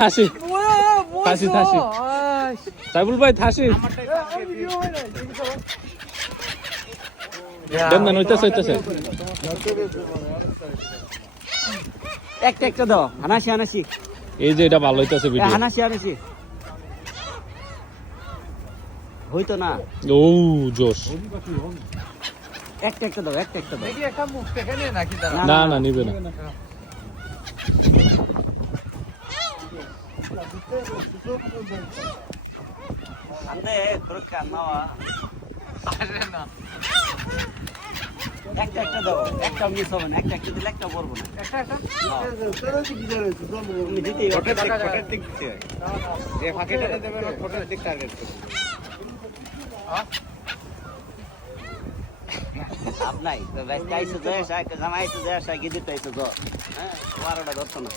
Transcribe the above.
থাসি থাসি থাসি সাইবুল ভাই থাসি দেন না হইতাছে হইতাছে একটা একটা দাও হানাসি হানাসি এই যে এটা ভালো হইতাছে ভিডিও হানাসি হানাসি হইতো না ও জোশ একটা একটা দাও একটা একটা দাও দেখি একটা মুখ থেকে নে নাকি তারা না না নিবে না আন্দে তোর কান্নাওয়া আসে না একটা একটা দাও একটা মিস হবে না একটা একটা দিলে একটা পড়বো না একটা একটা তুমি দিতেই হবে। যে ফাঁকেটারে দেবে না ফটোর দিক টার্গেট করে আপনাই তো ব্যস্ত আইসো যায় সাইকে জামাইছো যায় সাইকে দিতে আইসো তো হ্যাঁ 12টা ধরতো না